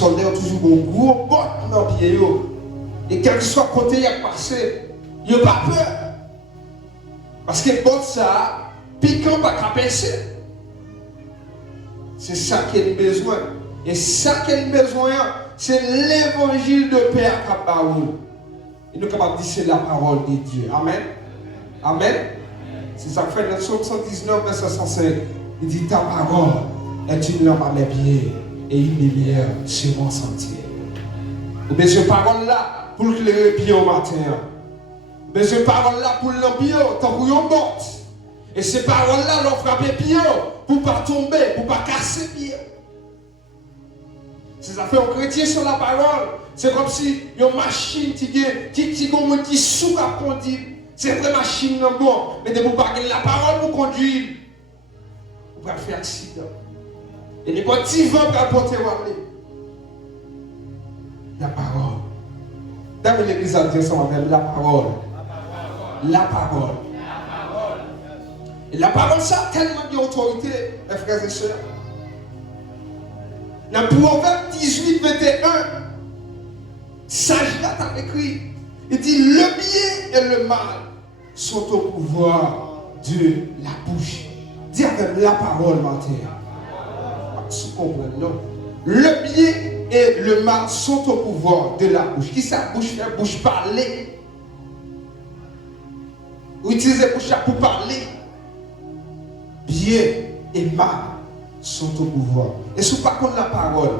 soldats ont toujours un gros bot dans le pied. Et quel que soit côté il a passé, il n'a pas peur. Parce que bot ça, piquant pas qu'à passer. C'est ça qu'il a besoin. Et ça qu'il a besoin, c'est l'évangile de paix à Kabaou. Et nous sommes capables de dire c'est la parole de Dieu. Amen. Amen. C'est ça que fait dans le psaume 119, verset 105. Il dit ta parole est une lampe à mes pieds et une lumière sur mon sentier. Mais cette parole là pour éclairer pied au matin. Mais cette parole là pour l'embiller tant qu'on y botte. Et ces paroles là l'ont frappé pied pour ne pas tomber, pour ne pas casser pied. C'est ça fait un chrétien sur la parole. C'est comme si une machine qui sous à conduire. C'est une vraie machine non bon. Mais de vous parler la parole pour conduire. Vous pouvez faire accident. Et les petits vents pour apporter la parole. Dans l'église à Dieu, ça m'appelle la parole. La parole. Et la parole, ça a tellement d'autorité, mes frères et sœurs. Dans Proverbe 18, 21, sage là, t'as écrit. Il dit le bien et le mal sont au pouvoir de la bouche. Dis avec la parole, matin. Tu comprends, non? Le bien et le mal sont au pouvoir de la bouche. Qui ça, bouche fait? Bouche parler. Vous utilisez bouche pour parler. Bien et mal sont au pouvoir. Et si vous ne pas contre la parole,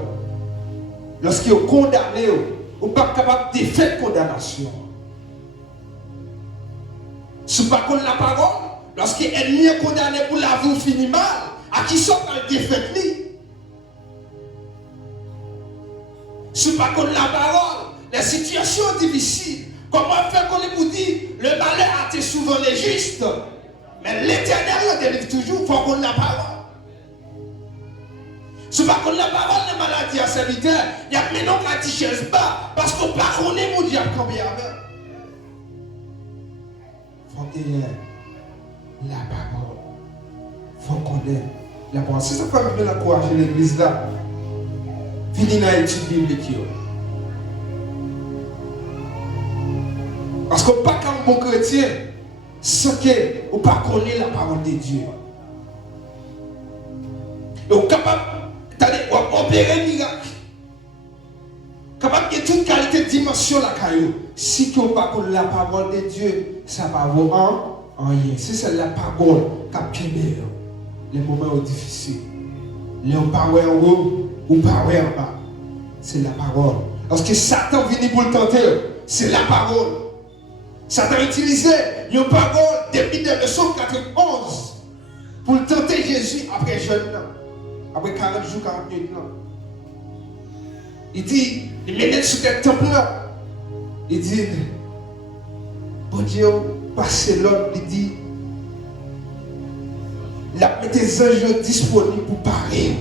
lorsqu'il est condamné, vous n'êtes pas capable de faire condamnation. Si vous ne pas contre la parole, lorsqu'il est condamné pour la vie ou finit mal, à qui sont dans le défaite? Si vous ne pas contre la parole, les situations difficiles, comment faire qu'on vous dit, le malheur a été souvent les justes. Mais l'Éternel le délivre toujours, il faut qu'on ait la parole. Si on ne connaît la parole, les maladies à serviteur, il y a maintenant qui dit chaise bas, parce qu'on ne connaît pas mon diable combien il y a. Il faut qu'on ait la parole. Il faut qu'on ait la parole. C'est ça qu'on veut encourager l'église là. Fini dans l'étude biblique. Parce qu'on n'est pas comme bon chrétien. Ce que vous ne connaissez pas la parole de Dieu. Et vous êtes capable d'opérer un miracle. Capable de toute qualité de dimension la caillou. Si vous ne connaissez pas la parole de Dieu, ça va vous en rien. Si c'est la parole qui a pied les moments difficiles. Les paroles en haut ou paroles en bas. C'est la parole. Lorsque Satan vient pour le tenter, c'est la parole. Satan utilisait une parole depuis le psaume 91 pour tenter Jésus après jeûne, après 40 jours, 40 minutes. Il dit, il met sur le temple là. Il dit, bon Dieu, passez l'autre, il dit, il a mis des anges disponibles pour parler.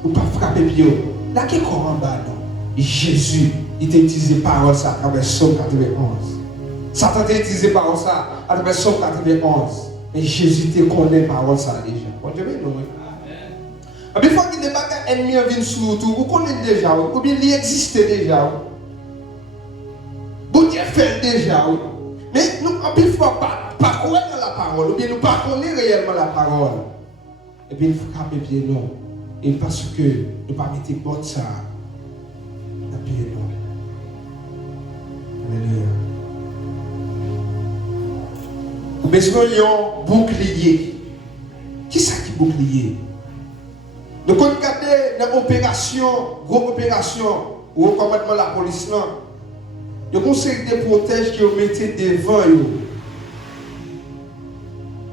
Pour ne pas frapper bio. Là, qui est en bas, non? Jésus, il t'a utilisé parole ça à travers Psaume 91. Satan t'a utilisé parole ça à travers Psaume 91. Et Jésus te connaît parole ça déjà. Bon Dieu, non. Mais il faut que des bagages ennemis viennent sur tout. Vous connaissez déjà, ou bien il existe déjà. Bon Dieu fait déjà. Mais nous, en plus, il ne faut pas croire dans la parole, ou bien nous ne connaissons pas réellement la parole. Et puis il faut frapper pied non. Et parce que nous ne pas mettre porte ça. Alléluia. Vous avez besoin d'un bouclier. Qui est-ce qui bouclier? Donc, quand vous regardez dans l'opération, grosse opération, ou au commandement de la police, il y a conseil de protège qui vous mettez devant vous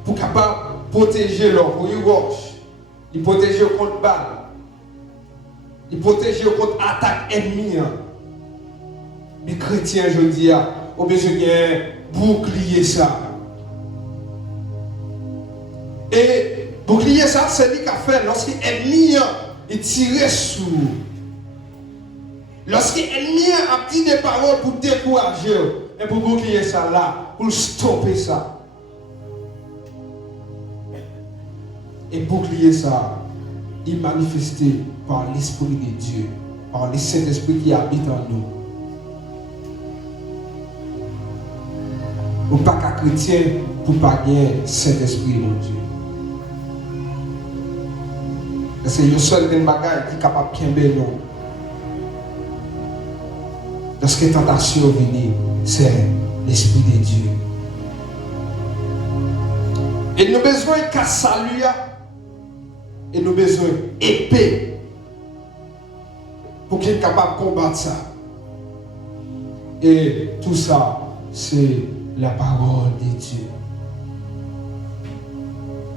pour capable protéger l'homme, pour une roche, il protège contre balle, il protège contre attaque ennemie. Les chrétiens, je dis, ont besoin d'un bouclier ça. Et bouclier ça, c'est lui qui a fait lorsqu'il est tiré sur. Lorsqu'il a dit des paroles pour décourager, et pour bouclier ça là, pour stopper ça. Et bouclier ça, est manifesté par l'Esprit de Dieu, par le Saint-Esprit qui habite en nous. Ou pas qu'un chrétien pour pas gagner Saint-Esprit, mon Dieu. C'est le seul bagage qui est capable de bien nous. Lorsque la tentation vient, c'est l'Esprit de Dieu. Et nous avons besoin de salut. Et nous avons besoin d'épée pour qu'il soit capable de combattre ça. Et tout ça, c'est la parole de Dieu.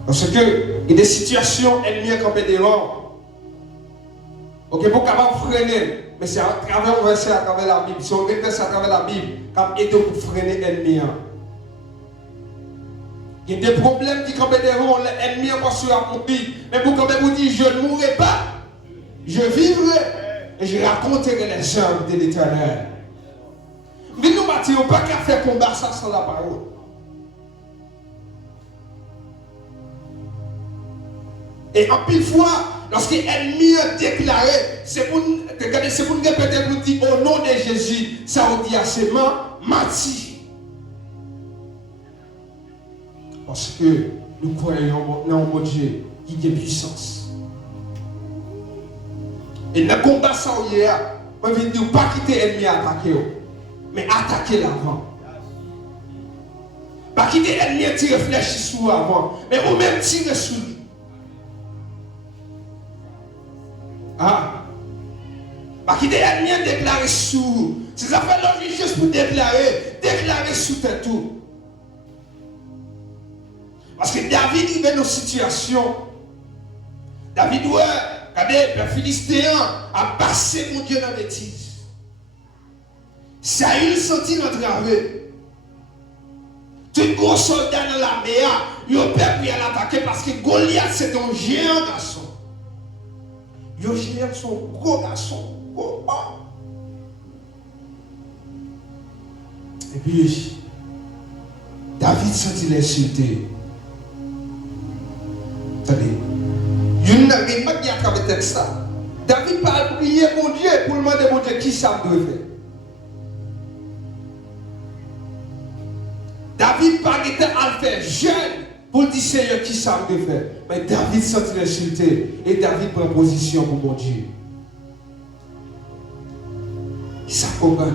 Parce que il y a des situations ennemies comme des dehors. Ok, pour capable freiner, mais c'est à travers le verset, à travers la Bible. Si on regarde ça à travers la Bible, comme aider pour freiner l'ennemi. Il y a des problèmes qui comme des dehors, l'ennemi a construit à mon vie. Mais pour quand même vous dire, je ne mourrai pas, je vivrai et je raconterai les œuvres de l'Éternel. Mais nous ne pouvons pas qu'à faire combat ça sans la parole. Et en pile fois, lorsque l'ennemi a déclaré, c'est pour nous répéter, pour dire au nom de Jésus, ça on dit à ses mains, menti. Parce que nous croyons dans un Dieu qui a puissance. Et dans le combat, ça on y est, on veut dire pas quitter l'ennemi attaquer, mais attaquer l'avant. Pas quitter l'ennemi tirer flèche sur vous avant, mais au même tirer sur lui. Ah, pas quitter l'ennemi déclarer sur vous. Ces affaires-là, juste pour déclarer sur tes tout. Parce que David, il est dans une situation. David, ouais, regardez, le Philistéen a passé mon Dieu dans la bêtise. Saül sentit l'entraver. Tout gros soldat dans la mer, il a peur pour y aller attaquer parce que Goliath, c'est un géant garçon. Le géant, son gros garçon. Gros. Et puis, David sentit l'insulter. Attendez. Il n'y a pas de à travers texte ça. David parle prier mon Dieu pour demander mon Dieu qui ça doit faire. David parle à faire jeune pour dire Seigneur qui ça doit faire. Mais David sentit l'insulter et David prend position pour mon Dieu. Ça comprend.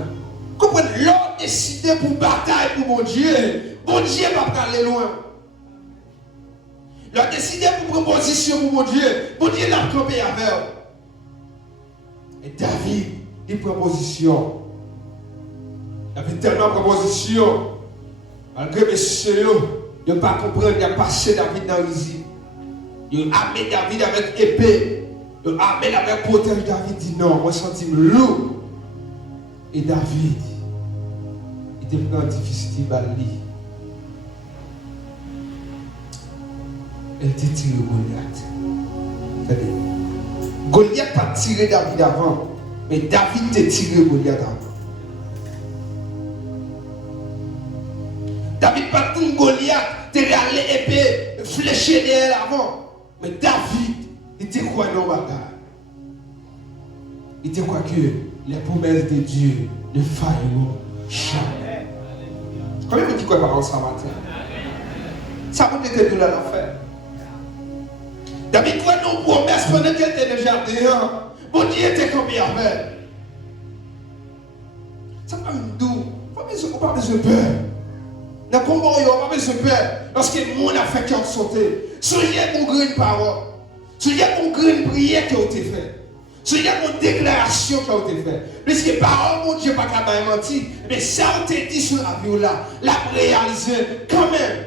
Comprenez, l'homme décidé pour bataille pour mon Dieu. Mon Dieu va pas aller loin. Il a décidé pour prendre position pour mon Dieu. Mon Dieu l'a campé avec eux. Et David, il prend position. Il avait tellement de position. Malgré messieurs, il n'a pas compris, il a passé David dans l'usine. Il a armé David avec épée. Il a armé avec protège. David dit non, moi je sens lourd. Et David, il était plus difficile à lui. Elle était tiré Goliath. Goliath n'a pas tiré David avant, mais David t'a tiré Goliath avant. David n'a pas tout Goliath, t'es allé épée, fléché derrière avant. Mais David, il était quoi dans la bataille? Il était quoi que les promesses de Dieu ne failleront jamais. Combien de gens qui croient par ça matin? Ça vous était de l'affaire. David croit nos promesses pendant qu'elle était déjà dehors. Mon Dieu était combien avec? Ça pas une doux. Pas besoin de peur. Dans le combat, il n'y a pas besoin de peur. Parce que le monde a fait qu'il a sauté. Soyez mon grande parole. Soyez mon grande prière qui a été faite. Soyez mon déclaration qui a été faite. Puisque parole, mon Dieu, pas qu'à mentir. Mais ça a été dit sur la vie là. La réaliser quand même.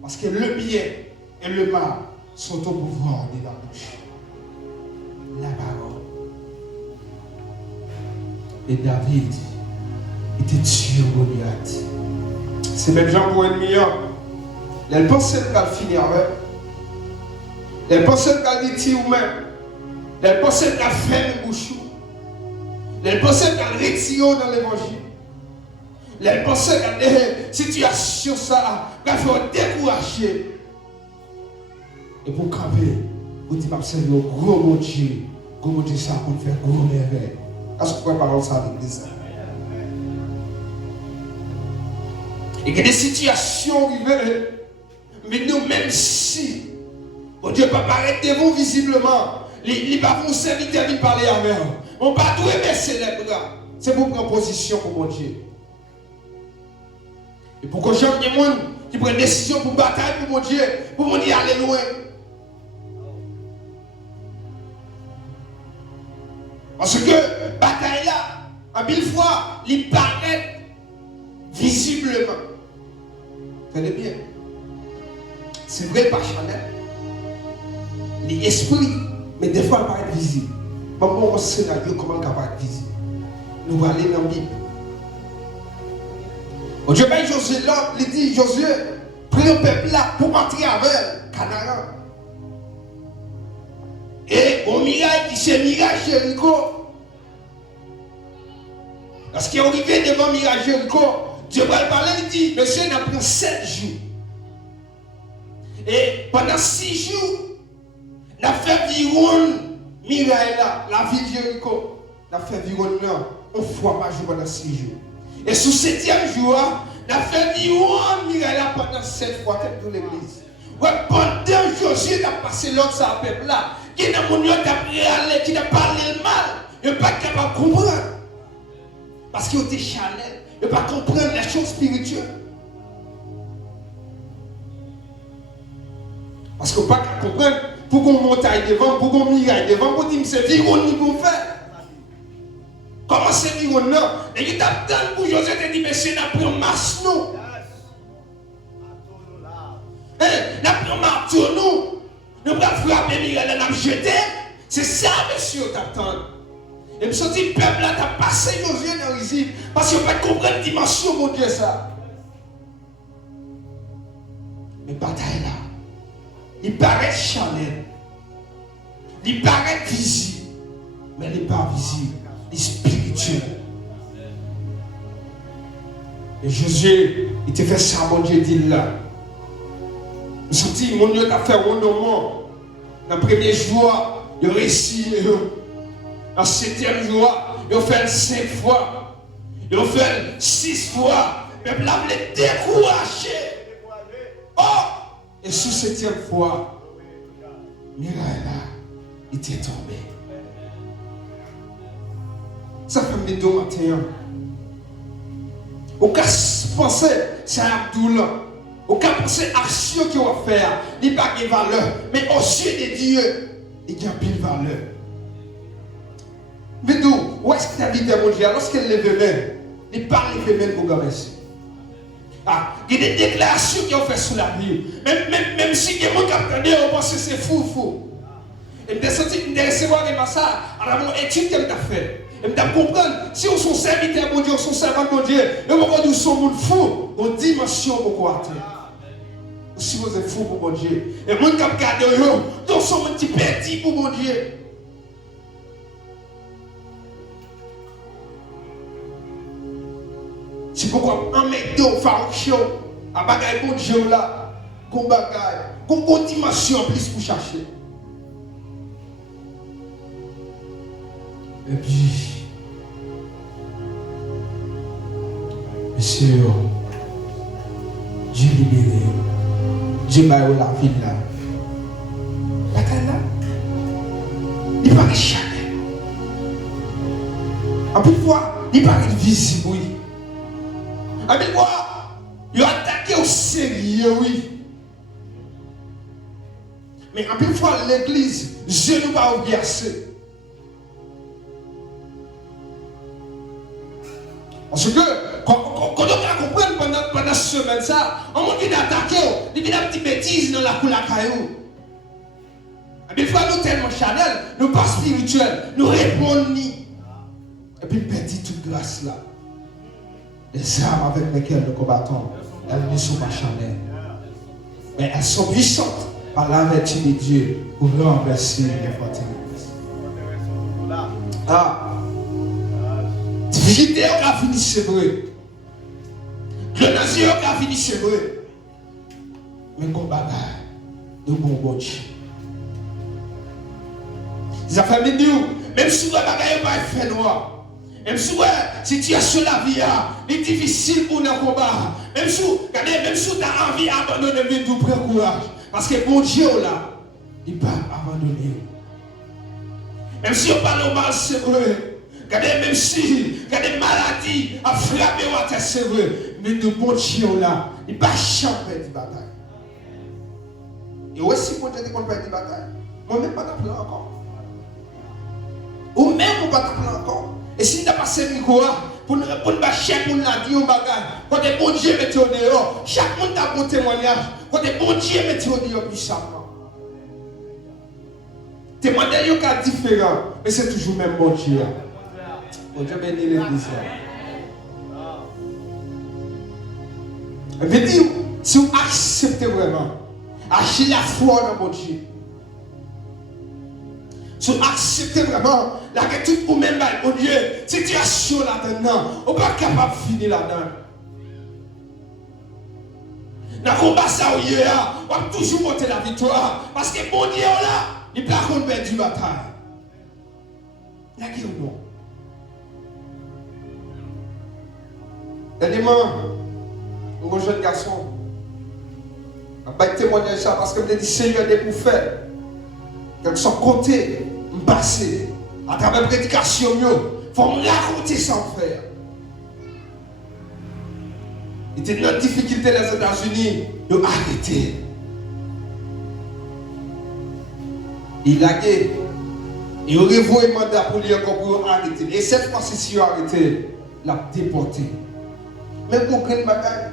Parce que le bien et le mal sont au pouvoir de la bouche. La parole. Et David était tué au Goliath. C'est même gens pour ennemi. Elle pensait qu'elle finir avec. Elle pensait qu'elle dit ou même. Elle pensait qu'elle fait le bouchon. Elle pensait qu'elle retire dans l'évangile. Elle pensait qu'elle situation ça, qu'elle fait décourager. Et pour camper, Vous dites, je servir au gros bon Dieu. Gros bon Dieu, ça pour faire gros merveille. Est-ce que vous pouvez parler ça à l'église? Et que des situations arrivent, mais nous, même si bon Dieu ne peut pas paraître devant visiblement, il ne va pas vous servir de parler avec vous. On ne va pas tout baisser les bras. C'est pour prendre position pour mon Dieu. Et pour que j'aime les gens qui prennent des décisions pour batailler pour mon Dieu, pour mon Dieu aller loin. Parce que bataille là, en mille fois, il paraît visiblement. Tenez bien. C'est vrai pas Chanel. L'esprit, mais des fois, il paraît visible. Comment on sait dans Dieu comment il va être visible? Nous allons aller dans la Bible. Dieu ben Josué là, il dit Josué, prie le peuple là pour entrer avec Canaan. Et au miracle qui c'est miracle Jéricho. Parce qu'il est arrivé devant miracle Jéricho, Dieu va parler, il dit, monsieur, il a pris 7 jours. Et pendant 6 jours, il a fait vivre miracle là, la ville de Jéricho. Il a fait vivre là, une fois par jour pendant 6 jours. Et sous 7e jour, il a fait vivre miracle là pendant 7 fois dans l'église. Ouais, pendant Josué a passé l'autre ça peuple là, qui n'a pas réalé, qui n'a parlé le mal, il n'est pas capable de comprendre. Parce qu'il était charnel, il ne peut pas comprendre les choses spirituelles. Parce qu'on ne peut pas comprendre pour qu'on montagne devant, pour qu'on miraille devant, pour dire que c'est viron pour faire. Comment c'est viron non? Et il t'a dit pour Josué, il dit, monsieur, n'a pris un masse nous. N'a pris un marteau nous. Nous ne pouvons pas frapper miraille, nous jeter. C'est ça, monsieur, t'attends. Et je me dis, le peuple là, t'as passé Josué dans les îles. Parce qu'il ne peut pas comprendre la dimension, mon Dieu, ça. Mais bataille là, il paraît charnel. Il paraît visible. Mais il n'est pas visible. Il est spirituel. Et Josué, il te fait ça, mon Dieu, dit là. Je me dis, mon Dieu, t'as fait un moment. Dans le premier jour, il réussit. Dans le 7e jour, ils ont fait 5 fois. Ils ont fait 6 fois. Le peuple a découragé. Oh! Et sous 7e fois, Miraïla, il était tombé. Ça fait mes deux matins. Au cas penser, c'est Abdullah. Au cas penser action qu'il va faire, il n'a pas de valeur. Mais aux yeux de Dieu, il y a pile valeur. Mais d'où? Où est-ce que tu as dit mon Dieu? Lorsqu'elle est venue, il parle les femelles pour gagner. Ah, il y a des déclarations qui ont fait sous la Bible. Même si il y a des gens qui attendent, on pense que c'est fou. Et je me suis recevoir des messages à la étude qu'elle a fait. Et je me comprendre, si on sont serviteurs de Dieu, on sont servants de Dieu, et on va dire sont fous, on dimension pour quoi atteindre. Si vous êtes fou pour mon Dieu, et moi qui regarde eux, donc sont un petit petit pour mon Dieu. C'est pourquoi un mec de fonction, à bagaille pour Dieu là, qu'on bagaille, qu'on dimension en plus pour chercher. Et puis, monsieur, Dieu libéré, Dieu m'a eu la vie là. Bataille là, il paraît charnel. En plus de fois, il paraît visible, oui. En plus de fois, il a attaqué au sérieux, oui. Mais en plus de fois, l'église, Dieu nous va oublier assez. Parce que, quand on comprend pendant ce semaine, ça, on vient d'attaquer, il vient une petite bêtise dans la couleur caillou. Des fois, nous tellement charnel, nous pas spirituels, nous répondons ni. Et puis, perdit toute grâce là. Les armes avec lesquelles nous combattons, elles ne sont pas charnelles. Mais elles sont puissantes par la vertu de Dieu pour renverser les forteresses. Ah! Vidéo qui a fini c'est vrai. Le nazi qui a fini c'est vrai. Mais qu'on bagaille, nous bon Dieu. Ça fait même si vous avez pas fait noir. Même si la situation de la vie est difficile pour nous combattre. Même si vous avez envie d'abandonner, vous prenez courage. Parce que bon Dieu là, il ne va pas abandonner. Même si on parle mal, c'est vrai. Même si des maladies ont frappé votre tête, c'est vrai. Mais de bon Dieu là, il ne va jamais perdre la bataille. Et aussi, pour te qu'on perd la bataille, moi-même, pas t'appeler encore. Ou même, on pas t'appeler encore. Et si tu as passé le micro, pour nous répondre à chaque monde qui a dit, quand des bon Dieu met au dehors, chaque monde a un bon témoignage, quand des bon Dieu met au dehors puissamment. Témoignage est différent, mais c'est toujours le même bon Dieu. Bon Dieu bénit l'église. Je veux dire, si vous acceptez vraiment, achetez la foi dans mon Dieu. Si vous acceptez vraiment, la tout ou même mon Dieu, situation là-dedans, on n'est pas capable de finir là-dedans. Dans le combat, ça, on va toujours monter la victoire. Parce que mon Dieu là, il ne peut pas perdre la bataille. La guerre ou non? Dernièrement, un jeune garçon a témoigné ça parce que je me dit Seigneur, des pour faire. Quand son côté, me passer à travers la prédication, il faut me raconter sans faire. Il était dans la difficulté des États-Unis, il a arrêté. Il a gagné. Il a revoyé un mandat pour lui pour arrêter. Et cette fois-ci, si il a arrêté, il a déporté. Même pour grande bagaille,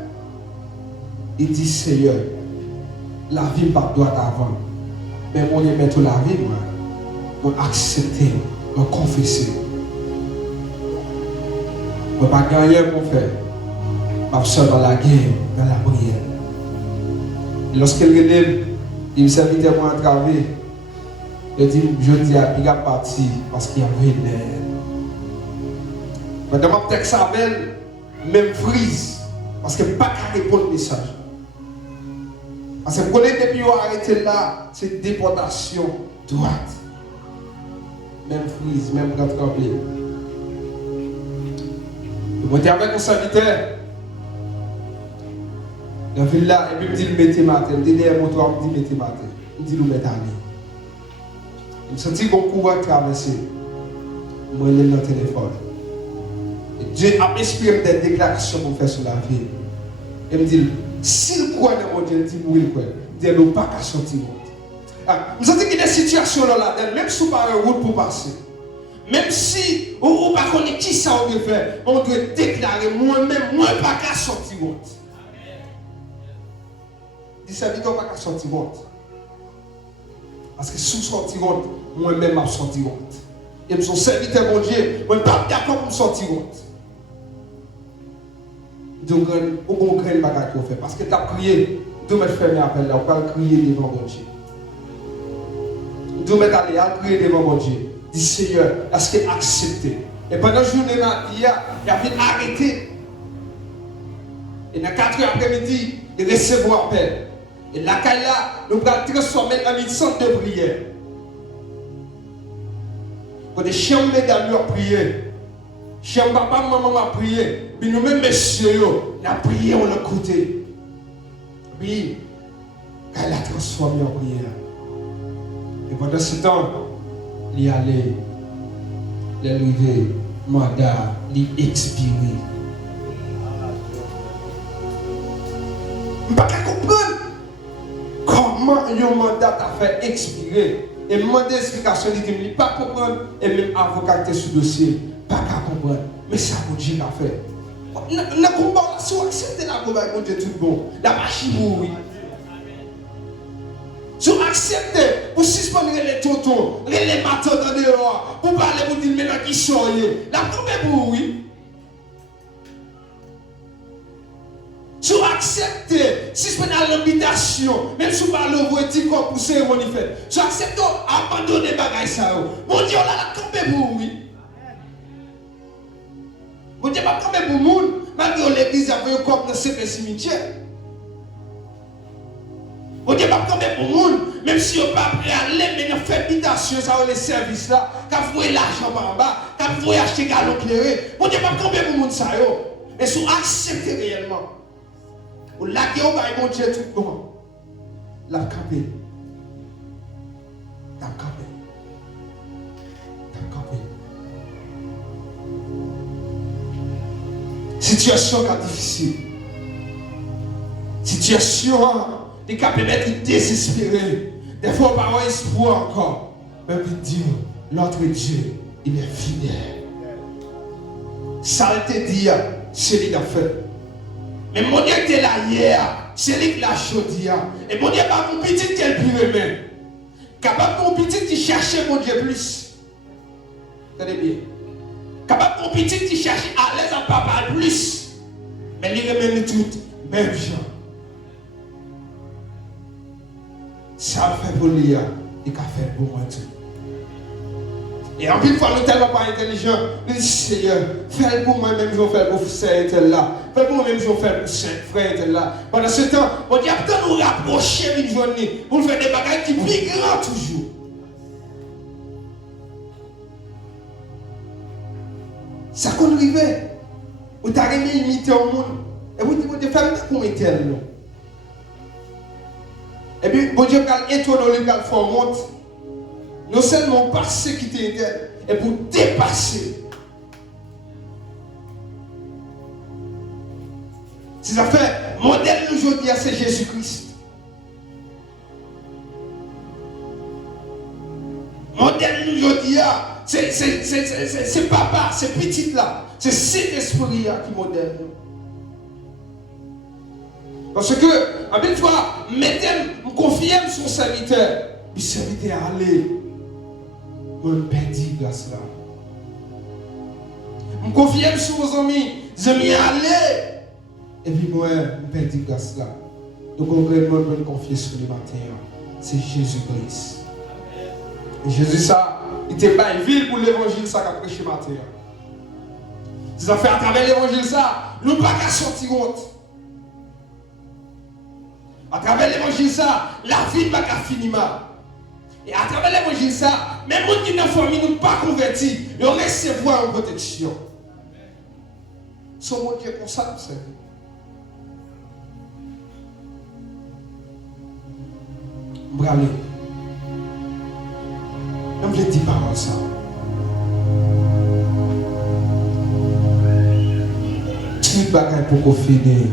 il dit Seigneur, la vie pas droite avant. Mais on est mettre la vie, on accepter, on confesser. On ne peut pas gagner pour faire. On va dans la guerre, dans la prière. Et lorsqu'il relève, il me servit tellement à travers. Il dit, je dis, il a parti parce qu'il y avait une air. Maintenant, je texte ça belle, même frise, parce que pas qu'à répondre au message. Parce que quand depuis qu'on a arrêté là, c'est déportation droite. Même frise, même grand tremblé. Je suis avec un serviteur. Je suis là, et puis il me dit, mettez matin. Je dis, derrière mon toit, il me dit, mettez matin. Il dit, nous mettez aller. Je me sens qu'on courant traverser. Moi, je suis dans le téléphone. Et Dieu a inspiré des déclarations pour faire sur la vie. Il me dit, s'il croit dans mon Dieu, il dit, oui, il croit. Il dit, il n'a pas qu'à sortir. Vous sentez qu'il y a des situations là, même si vous n'avez pas de route pour passer. Même si vous ne connaissez pas qui ça on doit faire, on doit déclarer moi-même, moi, pas qu'à sortir. Il dit, ça veut dire qu'on n'a pas qu'à sortir. Parce que si vous sortez, moi-même, je sortir. Et je suis serviteur mon Dieu, je ne suis pas d'accord pour me sortir. Donc, on va créer le bagage qu'on fait. Parce que tu as prié, tu vas faire un appel là, on va crier devant mon Dieu. Tu vas aller à crier devant mon Dieu. Dis Seigneur, est-ce qu'il a accepté? Et pendant le journée, il a arrêté. Et dans 4 heures après-midi, il recevoir appel. Et la caille là, nous allons transformer en une centre de prière. Pour des chambres mesdames ont prié. Chambre papa, maman a prié. Puis nous-mêmes, messieurs, nous avons prié, on l'a écouté. Puis, elle a transformé en prière. Et pendant ce temps, il est allé, il est arrivé, mandat, il est expiré. Je ne peux pas comprendre comment un mandat a fait expirer. Et demander explication, il ne peut pas comprendre. Et même avocat qui est sous dossier, pas qu'à comprendre. Mais ça, mon Dieu l'a fait. La combat, si on accepte la combat, mon Dieu, tout bon. La machine mourit. Si on accepte, pour suspendre les tontons, les matins dans dehors, pour parler, pour dire maintenant qui sont la combat mourit. Si on accepte, si on a l'habitation, même si on parle au petit corps pour cérémonie fait, si on accepte abandonner les bagages, ça, mon Dieu, la combat mourit. Mon Dieu, pas tomber pour le monde, malgré l'église a fait comme dans ce cimetière. Bon Dieu va tomber pour le monde, même si on pas prêt à aller, mais dans l'habitation, ça les services là, quand vous voyez l'argent par bas, quand vous voyez acheter galon clairé, bon Dieu va tomber pour le monde ça yo. Et si vous acceptez réellement, vous laguez au bail bon Dieu tout bon. La campé. La campé. La campé. Situation difficile. Situation qui peut mettre désespéré. Des fois, on n'a pas espoir encore. Mais puis Dieu, notre Dieu, il est fidèle. Ça te dit, c'est lui qui a fait. Mais mon Dieu était là hier, c'est lui qui l'a choisi. Et mon Dieu n'a pas mon petit qu'elle peut aimer. Capable mon petit qui cherchait mon Dieu plus. Tenez bien. Capable mon petit qui cherchait à l'aise à papa plus. Mais il remet tout, même gens. Ça fait pour lui, il a fait pour moi tout. Et en plus, fois, nous tellement pas intelligents, nous disons, Seigneur, fais pour moi-même, je vais faire pour frère tel là. Fais pour moi-même, je vais faire pour frère tel là. Pendant ce temps, on dit, après nous rapprocher d'une journée, pour faire des bagages qui sont plus grands toujours. Ça qu'on arrive, vous t'avez imité au monde. Et vous dites, fais pour moi tel là. Et puis, bon Dieu, quand il est étonné, il va faire monte. Non seulement passer qui t'aide, et pour dépasser. C'est ça fait, modèle aujourd'hui, c'est Jésus-Christ. Modèle aujourd'hui, c'est papa, c'est petit là. C'est cet esprit qui modèle nous. Parce que, à une fois, mettez-moi, confiez sur son serviteur. Le serviteur allez. Je perdis grâce là. Je confie sur vos amis. Les amis allez. Et puis moi, je perdis grâce là. Donc on peut me confier sur le matin. C'est Jésus-Christ. Et Jésus ça, il était pas une ville pour l'évangile ça qu'a prêché matin. C'est à faire à travers l'évangile ça, nous pas qu'à sortir honte. À travers l'évangile ça, la vie n'a pas fini mal. Et à travers l'évangile ça, même si nous ne sommes pas convertis, nous recevons une protection. Son Dieu comme ça, c'est. Bravo. Je ne dis pas ça. Tout le bagage pour qu'on finisse.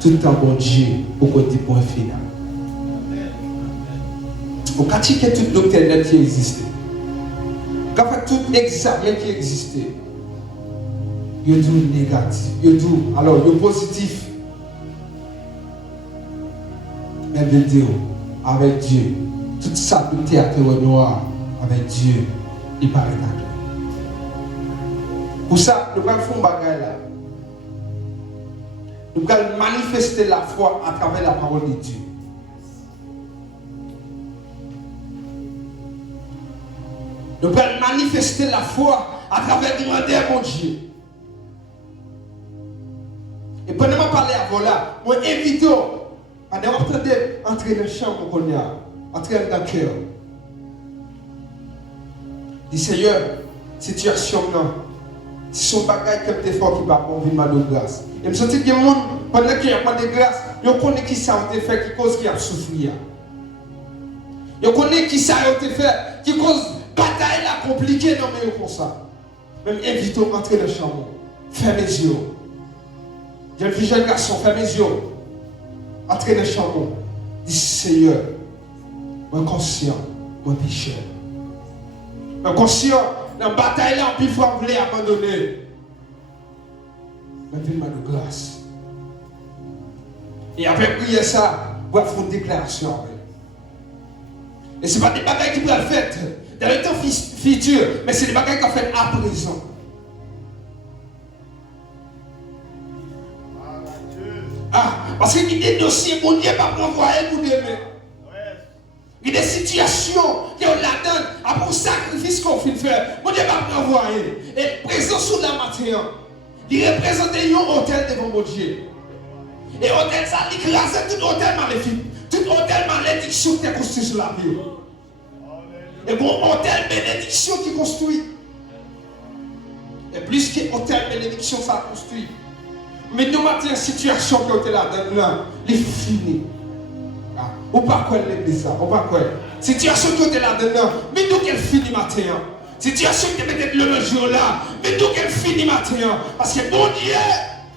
Tout le temps, bon Dieu, pour qu'on dise point final. Au cas où tout docteur qui existait, quand fait tout examen qui existait, il y a du négatif, il y a du alors il y a positif. Mais de Dieu, avec Dieu, tout ça tout théâtre noir avec Dieu, il paraît clair. Pour ça, nous allons faire un bagage là. Nous allons manifester la foi à travers la parole de Dieu. Nous allons manifester la foi à travers demander à mon Dieu. Et pendant que je parle à vous là, je invite à entrer dans le champ qu'on a, entrer dans le cœur. Dis Seigneur, situation là, si son bagage comme des fois qui va pour venir de grâce. Et je me sens que les gens, pendant qu'il n'y a pas de grâce, ils connaissent qui ça a été fait, qui cause qui a souffert. Ils connaissent qui ça a été fait, qui cause bataille là compliquée dans mes comme ça. Même invitons à entrer dans le champ. Fermez les yeux. J'ai vu jeune garçon, fermez les yeux. Entrez dans le champ. Dis Seigneur, moi conscient, moi pécheur. Moi conscient, dans la bataille là, on peut voulait abandonner. Mais fais-moi de grâce. Et après prier ça, on va faire une déclaration. Et ce n'est pas des bagages qui peuvent être faites dans le temps futur, mais c'est des bagages qu'on fait à présent. Ah, parce qu'il y a des dossiers, mon Dieu, pas envoyer pour demain. Il y a des situations qui ont la donne, après le sacrifice qu'on fait faire, mon Dieu, pas envoyer. Et présent sur la matière, il représente un hôtel devant mon Dieu. Et hôtel ça, il écrase tout hôtel maléfique. Tout hôtel malédiction qui est construit sur la vie. Et bon hôtel bénédiction qui construit. Et plus que hôtel bénédiction ça construit. Mais nous avons une situation qui est là-dedans, elle est finie. Ou pas quoi l'église là, ou pas quoi. Situation qui est là-dedans, mais nous qu'elle finit matin. Situation qui est peut-être le jour là, mais nous qu'elle finit matin. Parce que bon Dieu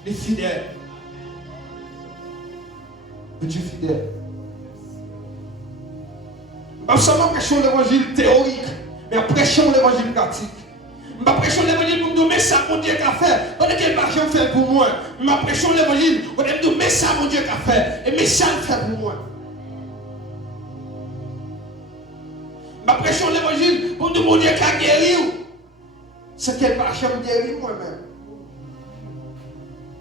est fidèle. Dieu fidèle. Nous seulement prêchons l'évangile théorique, mais prêchons l'évangile pratique. Je prêche l'évangile pour nous mettre ça, mon Dieu, qu'a fait. Pas de quel marché fait pour moi. Je prêche l'évangile pour nous mettre ça, mon Dieu, qu'a fait. Et mais ça le fait pour moi. Je prêche l'évangile pour nous, mon Dieu, qu'a guéri. C'est quel marché me guérit moi-même.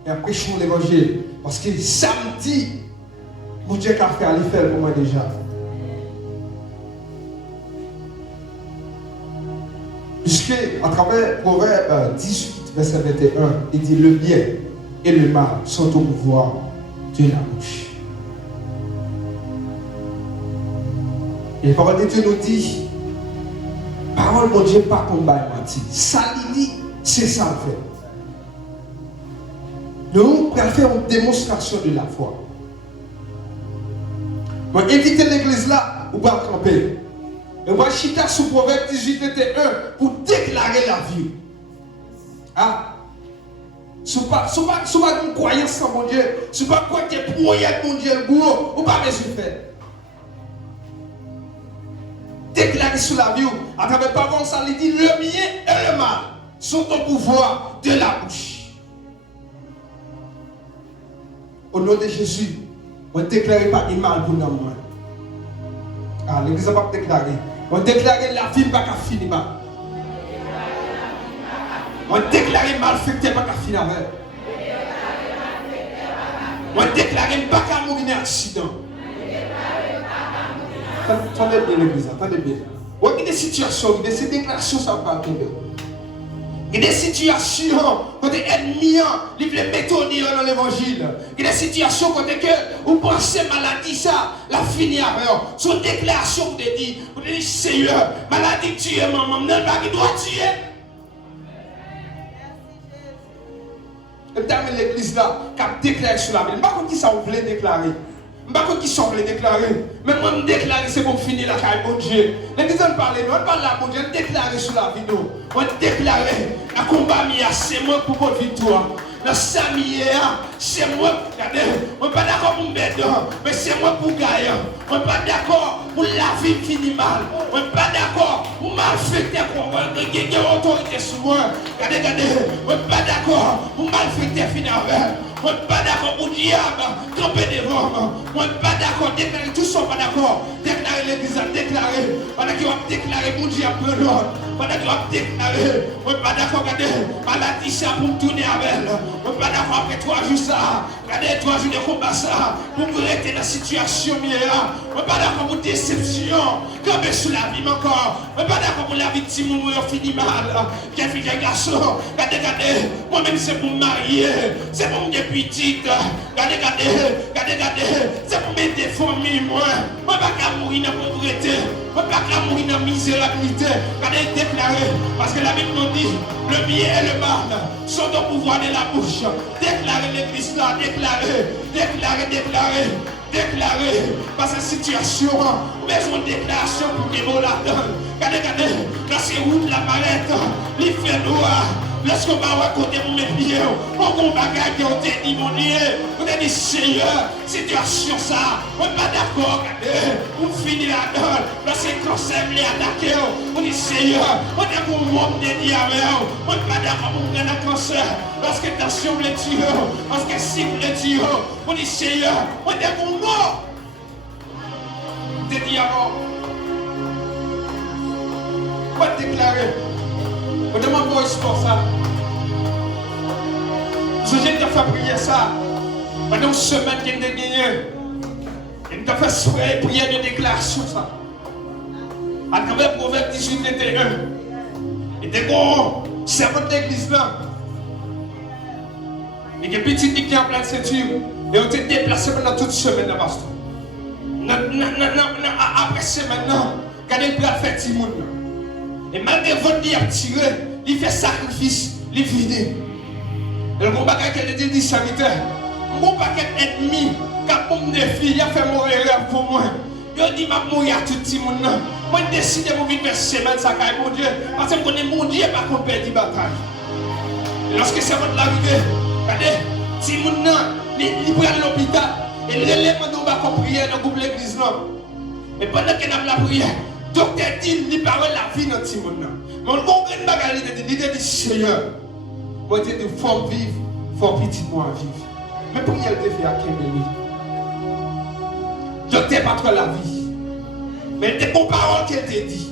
Et prêchons l'évangile. Parce que samedi, mon Dieu, qu'a fait, il fait pour moi déjà. Puisque, à travers Proverbe 18, verset 21, il dit le bien et le mal sont au pouvoir de la bouche. Et la parole de Dieu nous dit, parole mon Dieu, pas combat menti. Ça dit, c'est ça le fait. Nous allons faire une démonstration de la foi. Je vais inviter l'église là, ou pas camper. Et moi, je suis sous Proverbe 18, 21 pour déclarer la vie. Ah, ce n'est pas une croyance en mon Dieu. Ce n'est pas quoi que projet mon Dieu le boulot. Ou pas besoin de faire. Déclarer sur la vie. À travers parole, ça dit le bien et le mal sont au pouvoir de la bouche. Au nom de Jésus, on ne déclare pas de mal pour nous. Ah, l'église n'a pas déclaré. On déclare la vie pas qu'à finir mal. On déclare malfecté pas qu'à finir avec. On déclare pas qu'à mourir en accident. Attendez bien l'église, attendez bien. Il y a des situations, il y a des déclarations, ça va tomber. Il y a des situations quand les ennemis ils veulent mettre dans l'évangile. Il y a des situations quand vous pensez maladie, ça, la finir avec. Son déclaration vous dit, vous dites Seigneur, maladie tue maman, non, il doit tuer. Et puis l'église là, qui a déclaré sur la Bible. Je ne sais pas qui ça vous voulez déclarer. Je ne sais pas qui ça vous voulez déclarer. Mais moi, je déclare, c'est pour finir la carrière, bon Dieu. L'église, on parle, on parle là, bon Dieu, on déclare sur la vie, nous. On déclare, la combat, c'est moi pour votre victoire. Dans Samia, c'est moi pour gagner. On n'est pas d'accord pour me mettre, mais c'est moi pour gagner. On n'est pas d'accord pour la vie finir mal. On n'est pas d'accord pour malfecter, pour gagner autorité sur moi. Regardez, on n'est pas d'accord pour malfecter finir avec. On n'est pas d'accord pour le diable, camper devant. On n'est pas d'accord, déclarer, tous ne sont pas d'accord. Déclarer l'église, déclarer. Pendant qu'il va déclarer, mon Dieu, après l'autre. Pendant qu'il va déclarer, on n'est pas d'accord, regardez, maladie, ça pour me tourner avec elle. On n'est pas d'accord après 3 jours, ça. Regardez, 3 jours de combat, ça. Pour me rester dans la situation, on n'est pas d'accord pour déception. Camper sous la vie, encore. On n'est pas d'accord pour la victime, on finit mal. J'ai fait un garçon. Regardez, moi-même, c'est pour me marier. C'est pour me petite, regardez, c'est pour mettre des familles, moi. Moi, pas qu'à mourir dans la pauvreté, moi, pas qu'à mourir dans la misérabilité. Regardez, déclarer, parce que la Bible nous dit, le bien et le mal sont au pouvoir de la bouche. Déclarer l'église là, déclarer, parce que situation, besoin de déclaration pour que vous la donne. Regardez, quand c'est où la palette, il fait noir. Lorsqu'on va raconter pour mes pieds, on va regarder, on te dit, mon Dieu, on a dit, Seigneur, situation ça, on n'est pas d'accord, on finit la donne, lorsque le cancer les attaquer, on dit, Seigneur, on est pour moi, on est diable, on n'est pas d'accord pour gagner le cancer, lorsque tension les tue, lorsque cible les tue, on dit, Seigneur, on est pour moi, on te dit avant, on va déclarer. On demande moi pour ça. Ce que j'ai fait prier ça. Pendant une semaine qu'il a gagné. Il a fait prière de déclaration ça. À travers Proverbe 18, 21. Il était bon. Servant de l'église là. Il y a une petite qui est en pleine ceinture. Et on était déplacé pendant toute semaine dans Baston. Après c'est maintenant, quand il peut faire Timoun. Et malgré votre vie à tirer, il fait sacrifice, il vide. Le bon bagage qu'elle dit sanitaire, mon paquet ennemi, quand mon défi, il a fait mon erreur pour moi. Il dit, ma mouille à tout le monde. Moi, je décide de vivre une semaine, ça caille mon Dieu. Parce que je connais mon Dieu, pas qu'on perd la bataille. Et lorsque c'est votre arrivée, regardez, si mon nom, il prend l'hôpital, et il relève mon bas pour prier dans le groupe de l'église. Et pendant qu'il a la prière, le docteur dit, il parle la vie dans Timon. Mais on comprend une bagarre, il dit, Seigneur, moi, je dis, faut vivre, faut petit moi vivre. Mais pour qu'elle te fait à Kémeli, docteur pas trop la vie. Mais c'est pour parole qu'elle te dit.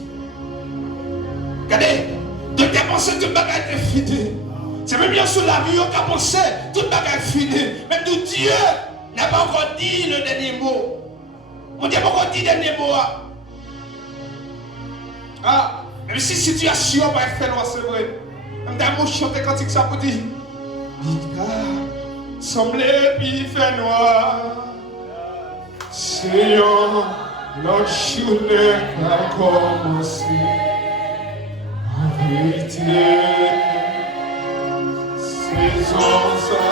Regardez, docteur pensait que le bagage était fini. C'est même bien sur la vie qu'on a pensé, tout le bagage est fini. Même Dieu n'a pas encore dit le dernier mot. Mon Dieu n'a pas encore dit le dernier mot. Ah, même si la situation va être faite, c'est vrai. Même dans mon chanter quand ça peut dire, semblait puis fait noir. Seigneur, notre journée a commencé. En vérité, saison ça.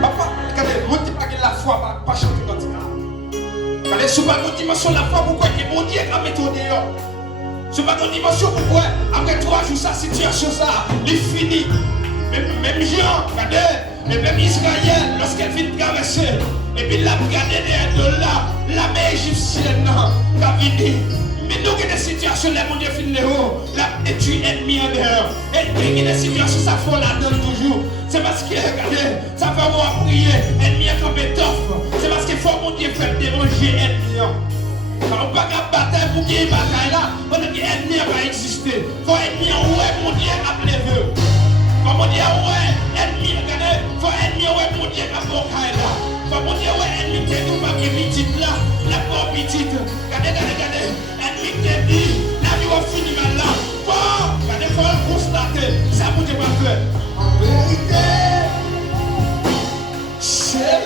Papa, regardez, moi qui pas la foi, pas chanter quand il a. Regardez, ce n'est pas notre dimension la foi, pourquoi que mon Dieu a mis ton dehors. Ce n'est pas notre dimension, pourquoi après 3 jours, sa situation, ça, il finit. Même Jean, regardez, et même Israël, lorsqu'elle vient traverser, et puis la regardé de là, la mer égyptienne, qui a venu. Mais nous avons des situations, là, mon Dieu, là, et tu es ennemi en dehors. Et il y a des situations, ça fait là-dedans toujours. C'est parce que, regardez, ça fait avoir prier, ennemi est comme étoffe. C'est parce qu'il faut, mon Dieu, faire déranger ennemi. Quand on ne peut pas bataille pour gagner une bataille là, on dit ennemi va exister. Il faut ennemi, ouais, mon Dieu, a levé. Faut mon Dieu, ouais, ennemi, regardez, faut ennemi, ouais, mon Dieu, a bocaille là. Faut mon Dieu, ouais, ennemi, t'es tout pas petite là, la pauvre petite. Regardez. Ennemi te dit, la vie va finir maintenant. Regardez, faut le constater, ça vous dit pas fait. En vérité, c'est.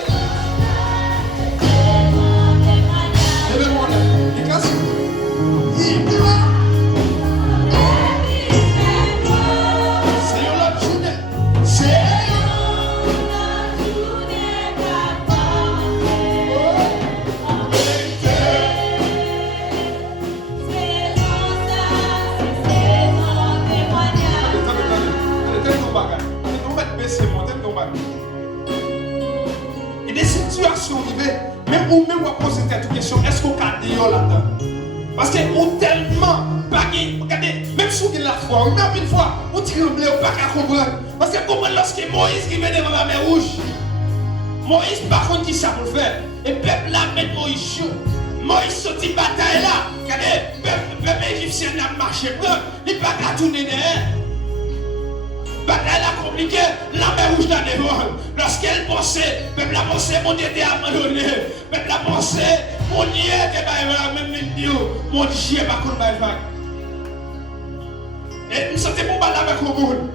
Et des situations arrivées, même ou même on pose cette question, est-ce qu'on a dit là-dedans? Parce qu'on tellement bagué, regardez, même si on a la foi, même une fois, on tremble, on pas qu'à comprendre. Parce que lorsque Moïse qui vient devant la mer rouge, Moïse par contre qui ça pour faire? Et le peuple là met Moïse chaud. Moïse sorti bataille là, regardez, le peuple égyptien n'a marché pas, il n'a pas qu'à tourner derrière. Bataille là compliquée, la mer rouge dans les vols. Lorsqu'elle pensait, le peuple a pensé, mon Dieu était abandonné. Le peuple a pensé, mon Dieu était même Dieu, mon Dieu n'est pas contre ma vague. Et nous sommes pour parler avec le monde.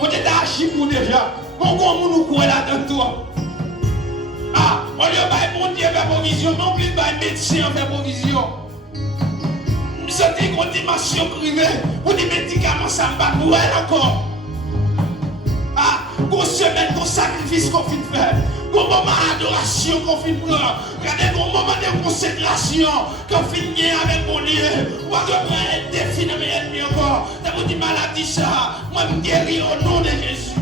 Mon Dieu t'a agi pour déjà. Mon grand monde nous croit là dans toi. Ah, on lui a mon Dieu fait provision, mais on oublie pas médecin fait provision. Nous sommes une dimension privée pour des médicaments, ça ne va pas encore. Ah, qu'on semaine, qu'on sacrifice qu'on finit de faire, qu'on moment d'adoration qu'on finit de prendre, regardez qu'on moment de consécration qu'on finit avec mon Dieu, ou à peu près un défi de mes ennemis encore, t'as vous dit maladie ça, moi je me guéris au nom de Jésus.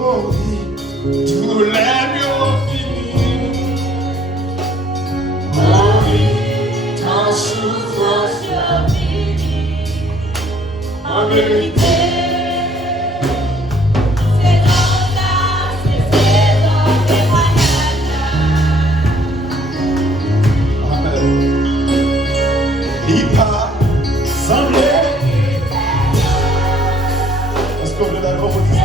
Oh oui, tous les mieux finis. Oh oui, ta souffrance finie. En vérité, c'est dans la saison des voyages. Amen. Il part semblé. Est-ce qu'on veut la remonter?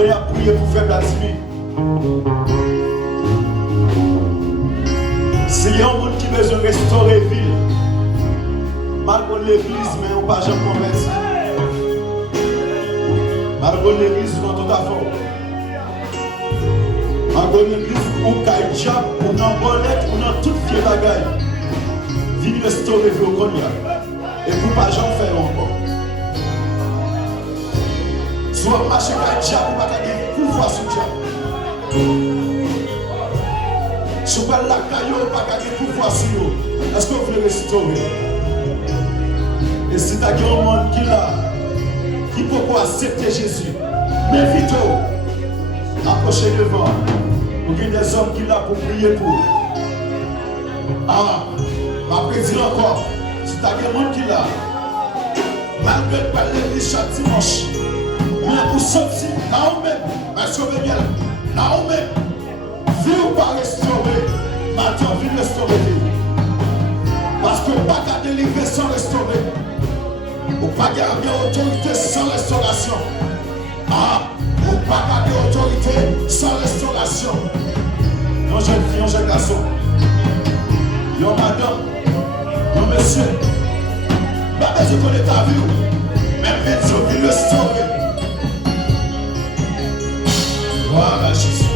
connais à prier pour faire Vladimir. S'il y a un monde qui a besoin de restaurer la ville, malgré l'église, mais on ne peut pas jamais convertir. Malgré l'église, on tout à fait. Malgré l'église, on caille diable, on en bonnet, on en toute fière bagaille. Viens restaurer la vie au Konya. Et pour ne pas jamais faire encore. Soit marcher caille diable, pour ne pas gagner pouvoir sur diable. Si vous avez la caillou, vous ne pas gagner pouvoir sur vous. Est-ce que vous voulez restaurer? Et si tu as un monde qui là, qui peut accepter Jésus, mais vite, approchez devant. Vous avez des hommes qui là pour prier pour. Ah, je vais dire encore, si tu as un monde qui là, malgré pas l'église chaque dimanche, mais pour sortir, là où même, sauver bien, là où même, vie ou pas restaurer, maintenant vie restaurer. Parce qu'on ne peut pas délivrer sans restaurer. On ne peut pas garder autorité sans restauration. Ah, on ne peut pas garder autorité sans restauration. Non, jeune fille, non, jeune garçon. Non, madame. Non, monsieur. Pas besoin de connaître ta vie. Même vite, je vais restaurer. Voilà, Jésus.